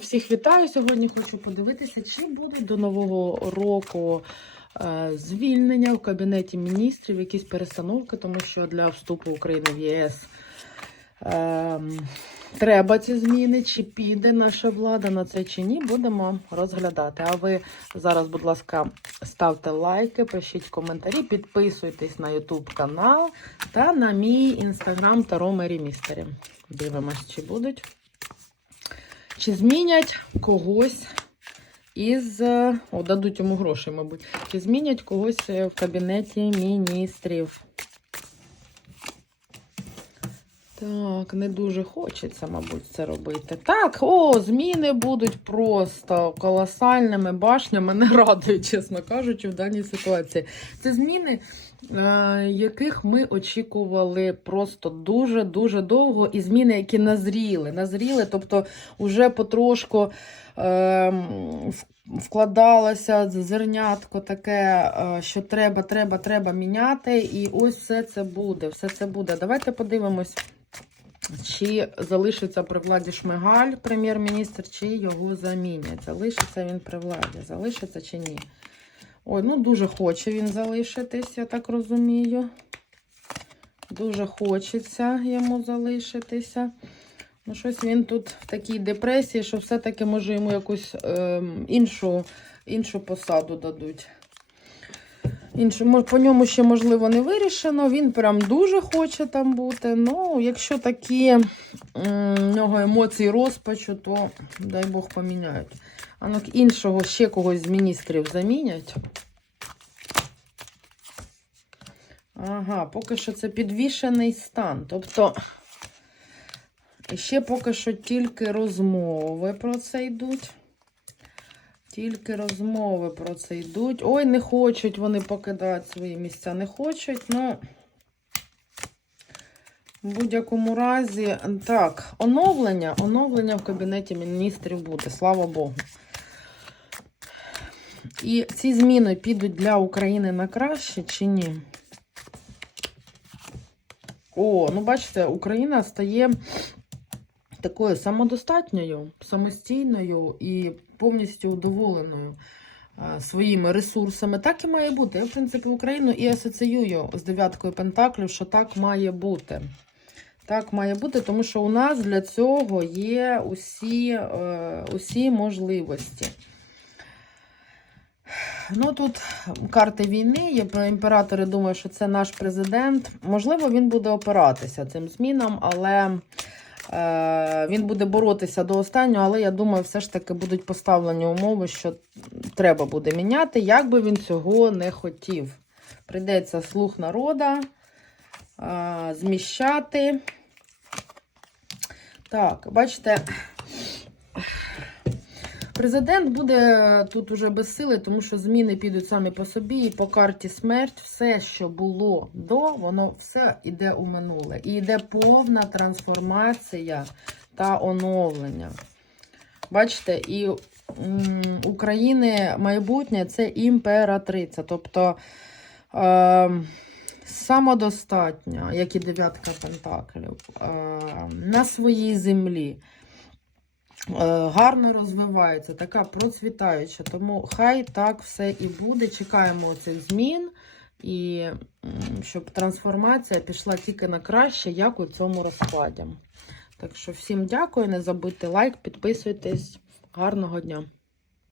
Всіх вітаю. Сьогодні хочу подивитися, чи будуть до нового року е, звільнення в кабінеті міністрів, якісь перестановки, тому що для вступу України в ЄС е, треба ці зміни, чи піде наша влада на це чи ні, будемо розглядати. А ви зараз, будь ласка, ставте лайки, пишіть коментарі, підписуйтесь на YouTube канал та на мій інстаграм Таро Мері Містері. Дивимось, чи будуть. Чи змінять когось із. е, О, дадуть йому грошей, мабуть. Чи змінять когось е, в кабінеті міністрів? Так, не дуже хочеться, мабуть, це робити. Так, о, зміни будуть просто колосальними башнями. Не радують, чесно кажучи, в даній ситуації. Це зміни, яких ми очікували просто дуже-дуже довго, і зміни, які назріли. Назріли, тобто вже потрошку е, вкладалося зернятко таке, е, що треба, треба, треба міняти. І ось все це буде. Все це буде. Давайте подивимось. Чи залишиться при владі Шмигаль, прем'єр-міністр, чи його замінять? Залишиться він при владі, залишиться чи ні? Ой, ну дуже хоче він залишитись, я так розумію. Дуже хочеться йому залишитися. Ну, щось він тут в такій депресії, що все-таки може йому якусь е, іншу, іншу посаду дадуть. Інше, по ньому ще, можливо, не вирішено. Він прям дуже хоче там бути. Ну, якщо такі в нього емоції розпачу, то дай Бог поміняють. А ну іншого ще когось з міністрів замінять. Ага, поки що це підвішений стан. Тобто, ще поки що тільки розмови про це йдуть. Тільки розмови про це йдуть. Ой, не хочуть вони покидати свої місця, не хочуть. Ну, в будь-якому разі, так, оновлення, оновлення в кабінеті міністрів буде, слава Богу. І ці зміни підуть для України на краще чи ні? О, ну бачите, Україна стає такою самодостатньою, самостійною і повністю удоволеною своїми ресурсами. Так і має бути. Я, в принципі, Україну і асоціюю з дев'яткою Пентаклів, що так має бути. Так має бути, тому що у нас для цього є усі, е, усі можливості. Ну, тут карти війни є про імператори. Думаю, що це наш президент. Можливо, він буде опиратися цим змінам, але е, він буде боротися до останнього. Але я думаю, все ж таки будуть поставлені умови, що треба буде міняти, як би він цього не хотів. Прийдеться слух народа е, зміщати. Так, бачите. Президент буде тут уже без сили, тому що зміни підуть самі по собі, і по карті смерть все, що було до, воно все йде у минуле. І йде повна трансформація та оновлення. Бачите, і України майбутнє це імператриця. Тобто е, самодостатня, як і дев'ятка пентаклів, е, на своїй землі. Е, гарно розвивається, така процвітаюча. Тому хай так все і буде. Чекаємо цих змін, і щоб трансформація пішла тільки на краще, як у цьому розкладі. Так що всім дякую, не забудьте лайк, підписуйтесь. Гарного дня!